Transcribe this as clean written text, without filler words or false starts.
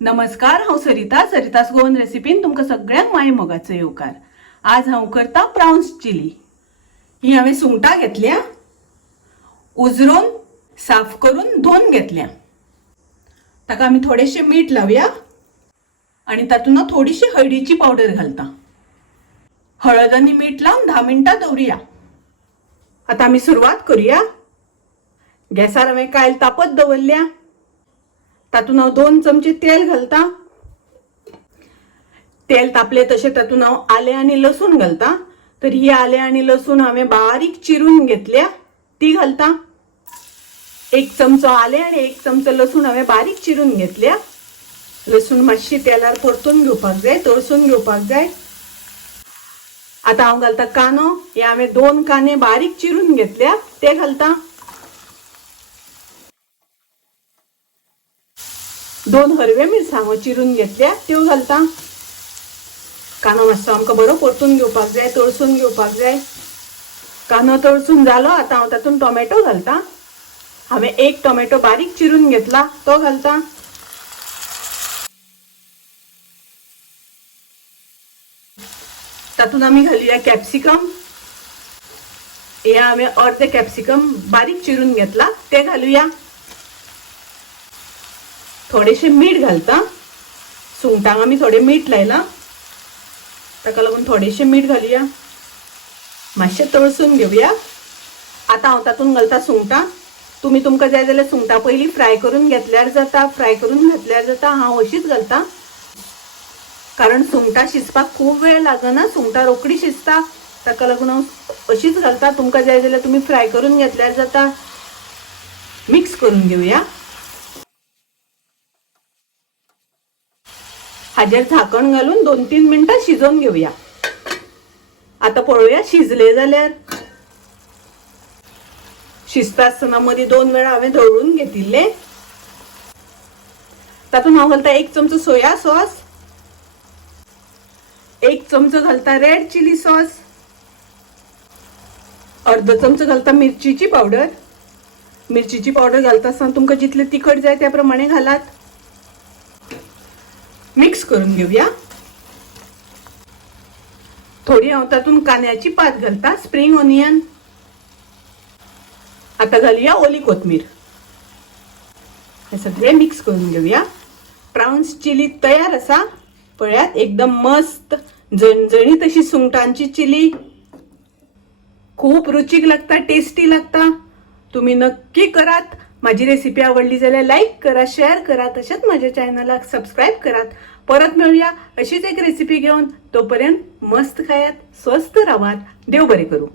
नमस्कार, हांव सरितास गोवन रेसिपीन तुमकां सगळ्यांक माय मोगाचो येवकार। आज हांव करता प्राउन्स चिली। ही हांवें सुंगटां घेतल्या, उजरोवन साफ करून धुवन घेतल्या। ताका आमी थोडेशें मीठ लावया आणि तातूंत थोडीशी हळदीची पावडर घालता। हळद आनी मीठ लावन 10 मिनटां दवरुया। आता आमी सुरवात करूया। गॅसार हांवें कायल तापत दवरल्या। तातूंत हांव 2 चमचे तेल घालता। तेल तापले तशें तातूंत हांव आले आनी लसूण घालता। तर ही आले आनी लसूण हांवें बारीक चिरून घेतल्या, ती घालता। 1 चमचो आले आनी 1 चमचो लसूण हांवें बारीक चिरून घेतल्या। लसूण मातशी तेलार परतून घेवपाक जाय, तळसून घेवपाक जाय। आता हांव घालता कांदो। हे हांवें 2 कांदे बारीक चिरून घेतल्या, ते घालता। 2 हरवे मिरसांगो चिरून घेतल्या, त्यो घालता। कांदो मातसो आमकां बरो परतून घेवपाक जाय, तळसून घेवपाक जाय। कांदो तळसून जालो। आता हांव तातूंत टोमॅटो घालता। हांवें 1 टोमॅटो बारीक चिरून घेतला, तो घालता। तातूंत आमी घालुया कॅप्सिकम। हे हांवें अर्धे कॅप्सिकम बारीक चिरून घेतला, ते घालुया। थोडेशे मीठ घालता। सुंगटांक आमी थोडे मीठ लायला, ताका लागून थोडेशे मीठ घालुया। मातशें तळसून घेवया। आता हांव तातूंत घालता सुंगटां। तुमकां जाय जाल्यार सुंगटां पयलीं फ्राय करून घेतल्यार जाता, फ्राय करून घातल्यार जाता। हांव अशीच घालता, कारण सुंगटां शिजपाक खूब वेळ लागना, सुंगटां रोखडी शिजता। ताका लागून हांव अशीच घालता। तुमकां जाय जाल्यार तुमी फ्राय करून घेतल्यार जाता। मिक्स करून घेवया। हाजेर झाकण घालून 2-3 मिनटां शिजोवन घेवया। आता पळोवया शिजले जाल्यार। शिजता आसतना मदीं 2 वेळा हांवें ढवळून घेतिल्ले। तातूंत हांव घालता 1 चमचो सोया सॉस, 1 चमचो घालता रेड चिली सॉस, अर्धो चमचो घालता मिरचीची पावडर। मिरचीची पावडर घालता आसतना तुमकां जितले तिखट जाय त्या प्रमाणे घालात। मिक्स करून घेवया। थोडी हांव तातूंत कांद्याची पात घालता, स्प्रिंग ऑनियन। आता घालुया ओली कोथमीर। हे सगळे मिक्स करून घेवया। प्राउन्स चिली तयार आसा। पळयात, एकदम मस्त झणझणीत अशी सुंगटांची चिली। खूप रुचीक लागता, टेस्टी लागता। तुम्ही नक्की करात। माझी रेसिपी आवडली जाल्यार लाईक करा, शेअर करा, तसेच माझ्या चॅनलला सबस्क्राईब करा। परत मिळूया अशीच एक रेसिपी घेऊन। तोपर्यंत मस्त खायात, स्वस्त राहात, देव बरे करू।